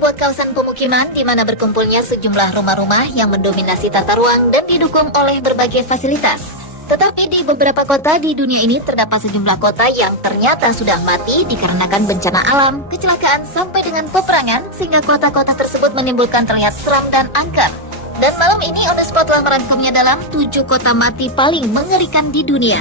sebuah kawasan pemukiman di mana berkumpulnya sejumlah rumah-rumah yang mendominasi tata ruang dan didukung oleh berbagai fasilitas. Tetapi di beberapa kota di dunia ini terdapat sejumlah kota yang ternyata sudah mati dikarenakan bencana alam, kecelakaan sampai dengan peperangan, sehingga kota-kota tersebut menimbulkan terlihat seram dan angker. Dan malam ini On The Spot telah merangkumnya dalam 7 kota mati paling mengerikan di dunia.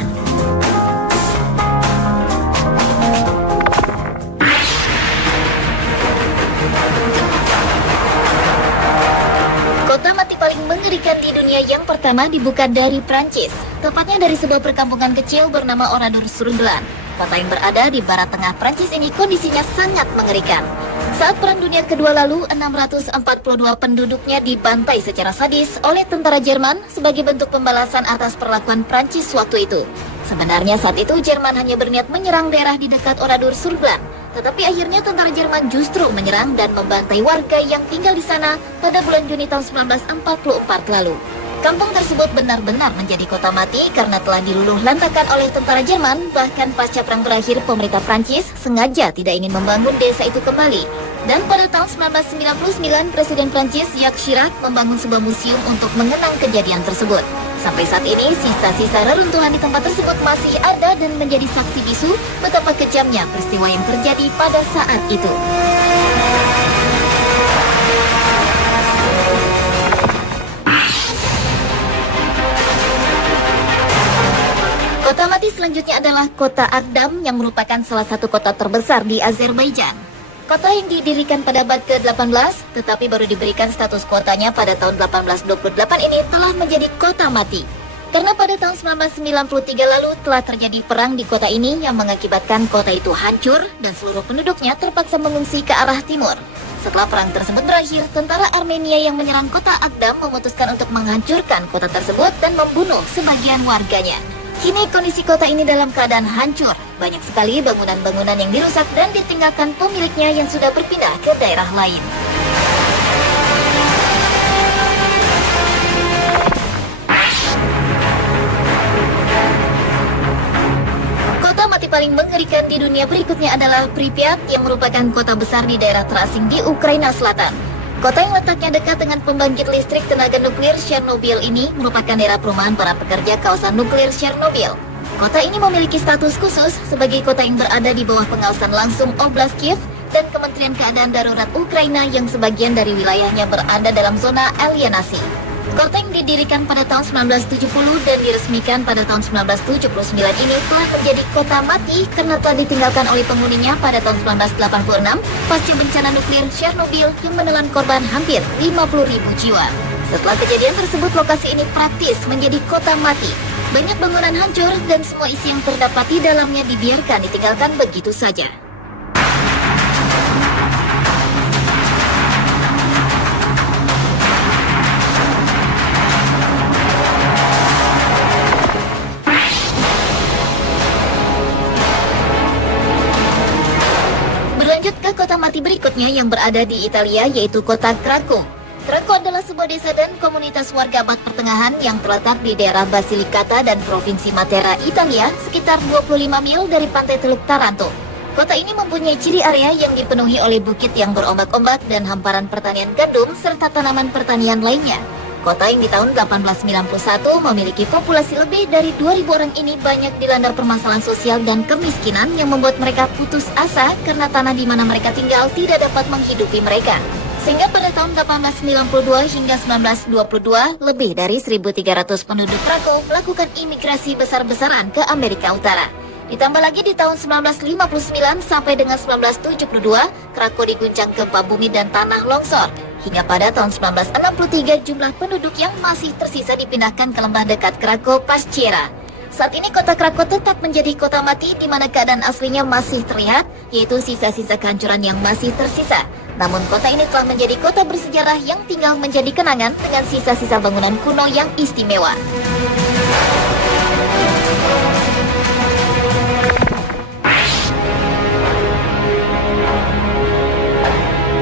Kota mati paling mengerikan di dunia yang pertama dibuka dari Prancis, tepatnya dari sebuah perkampungan kecil bernama Oradour-sur-Glane. Kota yang berada di barat tengah Prancis ini kondisinya sangat mengerikan. Saat Perang Dunia Kedua lalu, 642 penduduknya dibantai secara sadis oleh tentara Jerman sebagai bentuk pembalasan atas perlakuan Prancis waktu itu. Sebenarnya saat itu Jerman hanya berniat menyerang daerah di dekat Oradour-sur-Glane, tetapi akhirnya tentara Jerman justru menyerang dan membantai warga yang tinggal di sana pada bulan Juni tahun 1944 lalu. Kampung tersebut benar-benar menjadi kota mati karena telah diluluh lantakan oleh tentara Jerman. Bahkan pasca perang berakhir, pemerintah Prancis sengaja tidak ingin membangun desa itu kembali. Dan pada tahun 1999, Presiden Prancis Jacques Chirac membangun sebuah museum untuk mengenang kejadian tersebut. Sampai saat ini, sisa-sisa reruntuhan di tempat tersebut masih ada dan menjadi saksi bisu betapa kejamnya peristiwa yang terjadi pada saat itu. Kota mati selanjutnya adalah kota Agdam yang merupakan salah satu kota terbesar di Azerbaijan. Kota yang didirikan pada abad ke-18, tetapi baru diberikan status kotanya pada tahun 1828 ini telah menjadi kota mati. Karena pada tahun 1993 lalu telah terjadi perang di kota ini yang mengakibatkan kota itu hancur dan seluruh penduduknya terpaksa mengungsi ke arah timur. Setelah perang tersebut berakhir, tentara Armenia yang menyerang kota Agdam memutuskan untuk menghancurkan kota tersebut dan membunuh sebagian warganya. Kini kondisi kota ini dalam keadaan hancur. Banyak sekali bangunan-bangunan yang dirusak dan ditinggalkan pemiliknya yang sudah berpindah ke daerah lain. Kota mati paling mengerikan di dunia berikutnya adalah Pripyat yang merupakan kota besar di daerah terasing di Ukraina Selatan. Kota yang letaknya dekat dengan pembangkit listrik tenaga nuklir Chernobyl ini merupakan daerah perumahan para pekerja kawasan nuklir Chernobyl. Kota ini memiliki status khusus sebagai kota yang berada di bawah pengawasan langsung Oblast Kiev dan Kementerian Keadaan Darurat Ukraina yang sebagian dari wilayahnya berada dalam zona alienasi. Kota yang didirikan pada tahun 1970 dan diresmikan pada tahun 1979 ini telah menjadi kota mati karena telah ditinggalkan oleh penghuninya pada tahun 1986 pasca bencana nuklir Chernobyl yang menelan korban hampir 50.000 jiwa. Setelah kejadian tersebut, lokasi ini praktis menjadi kota mati. Banyak bangunan hancur dan semua isi yang terdapat di dalamnya dibiarkan ditinggalkan begitu saja. Berlanjut ke kota mati berikutnya yang berada di Italia, yaitu kota Krakow. Krakow adalah sebuah desa dan komunitas warga abad pertengahan yang terletak di daerah Basilicata dan Provinsi Matera, Italia, sekitar 25 mil dari pantai Teluk Taranto. Kota ini mempunyai ciri area yang dipenuhi oleh bukit yang berombak-ombak dan hamparan pertanian gandum serta tanaman pertanian lainnya. Kota yang di tahun 1891 memiliki populasi lebih dari 2.000 orang ini banyak dilanda permasalahan sosial dan kemiskinan yang membuat mereka putus asa karena tanah di mana mereka tinggal tidak dapat menghidupi mereka. Sehingga pada tahun 1892 hingga 1922, lebih dari 1.300 penduduk Krakow melakukan imigrasi besar-besaran ke Amerika Utara. Ditambah lagi di tahun 1959 sampai dengan 1972, Krakow diguncang gempa bumi dan tanah longsor. Hingga pada tahun 1963, jumlah penduduk yang masih tersisa dipindahkan ke lembah dekat Krakow Paschera. Saat ini kota Krakow tetap menjadi kota mati di mana keadaan aslinya masih terlihat, yaitu sisa-sisa kehancuran yang masih tersisa. Namun kota ini telah menjadi kota bersejarah yang tinggal menjadi kenangan dengan sisa-sisa bangunan kuno yang istimewa.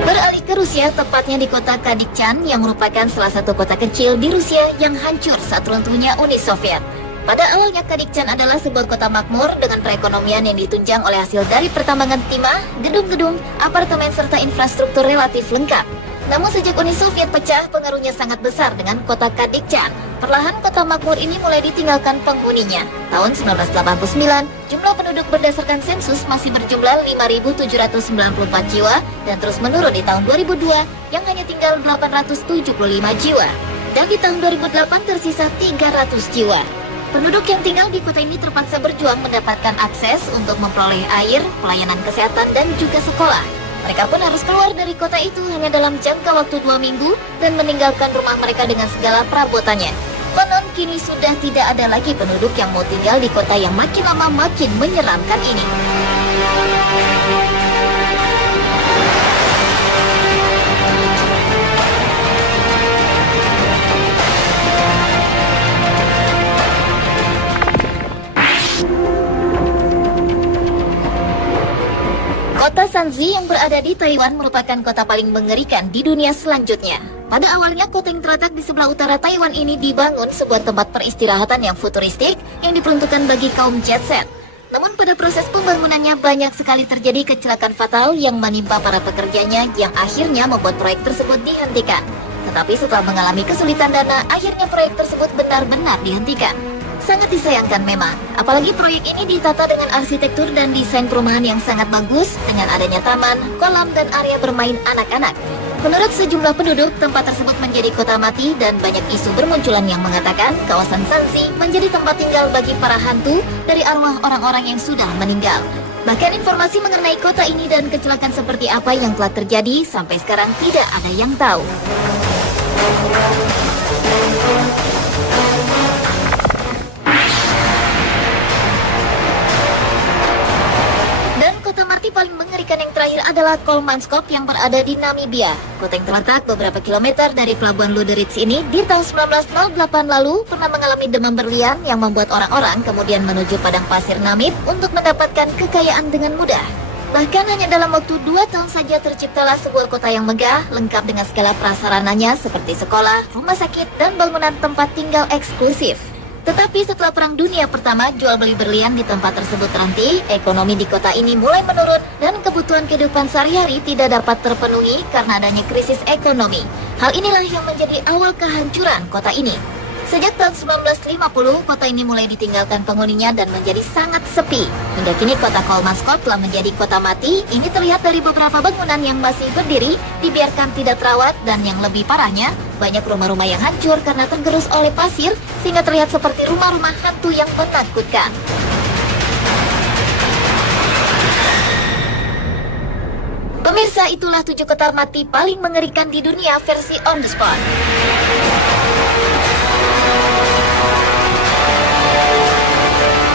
Beralih ke Rusia, tepatnya di kota Kadikchan yang merupakan salah satu kota kecil di Rusia yang hancur saat runtuhnya Uni Soviet. Pada awalnya Kadikchan adalah sebuah kota makmur dengan perekonomian yang ditunjang oleh hasil dari pertambangan timah, gedung-gedung, apartemen serta infrastruktur relatif lengkap. Namun sejak Uni Soviet pecah, pengaruhnya sangat besar dengan kota Kadikchan. Perlahan kota makmur ini mulai ditinggalkan penghuninya. Tahun 1989, jumlah penduduk berdasarkan sensus masih berjumlah 5.794 jiwa dan terus menurun di tahun 2002 yang hanya tinggal 875 jiwa. Dan di tahun 2008 tersisa 300 jiwa. Penduduk yang tinggal di kota ini terpaksa berjuang mendapatkan akses untuk memperoleh air, pelayanan kesehatan, dan juga sekolah. Mereka pun harus keluar dari kota itu hanya dalam jangka waktu 2 minggu dan meninggalkan rumah mereka dengan segala perabotannya. Konon kini sudah tidak ada lagi penduduk yang mau tinggal di kota yang makin lama makin menyeramkan ini. Kota Shanxi yang berada di Taiwan merupakan kota paling mengerikan di dunia selanjutnya. Pada awalnya, kota yang terletak di sebelah utara Taiwan ini dibangun sebuah tempat peristirahatan yang futuristik yang diperuntukkan bagi kaum jet set. Namun pada proses pembangunannya banyak sekali terjadi kecelakaan fatal yang menimpa para pekerjanya yang akhirnya membuat proyek tersebut dihentikan. Tetapi setelah mengalami kesulitan dana, akhirnya proyek tersebut benar-benar dihentikan. Sangat disayangkan memang, apalagi proyek ini ditata dengan arsitektur dan desain perumahan yang sangat bagus dengan adanya taman, kolam, dan area bermain anak-anak. Menurut sejumlah penduduk, tempat tersebut menjadi kota mati dan banyak isu bermunculan yang mengatakan kawasan Shanxi menjadi tempat tinggal bagi para hantu dari arwah orang-orang yang sudah meninggal. Bahkan informasi mengenai kota ini dan kecelakaan seperti apa yang telah terjadi sampai sekarang tidak ada yang tahu. Kota mati paling mengerikan yang terakhir adalah Kolmanskop yang berada di Namibia. Kota yang terletak beberapa kilometer dari pelabuhan Luderitz ini di tahun 1908 lalu pernah mengalami demam berlian yang membuat orang-orang kemudian menuju padang pasir Namib untuk mendapatkan kekayaan dengan mudah. Bahkan hanya dalam waktu 2 tahun saja terciptalah sebuah kota yang megah, lengkap dengan segala prasarananya seperti sekolah, rumah sakit, dan bangunan tempat tinggal eksklusif. Tetapi setelah Perang Dunia Pertama, jual beli berlian di tempat tersebut terhenti, ekonomi di kota ini mulai menurun, dan kebutuhan kehidupan sehari-hari tidak dapat terpenuhi karena adanya krisis ekonomi. Hal inilah yang menjadi awal kehancuran kota ini. Sejak tahun 1950, kota ini mulai ditinggalkan penghuninya dan menjadi sangat sepi. Hingga kini kota Kolmanskop telah menjadi kota mati. Ini terlihat dari beberapa bangunan yang masih berdiri, dibiarkan tidak terawat, dan yang lebih parahnya, banyak rumah-rumah yang hancur karena tergerus oleh pasir, sehingga terlihat seperti rumah-rumah hantu yang menakutkan. Pemirsa, itulah 7 kota mati paling mengerikan di dunia versi On The Spot.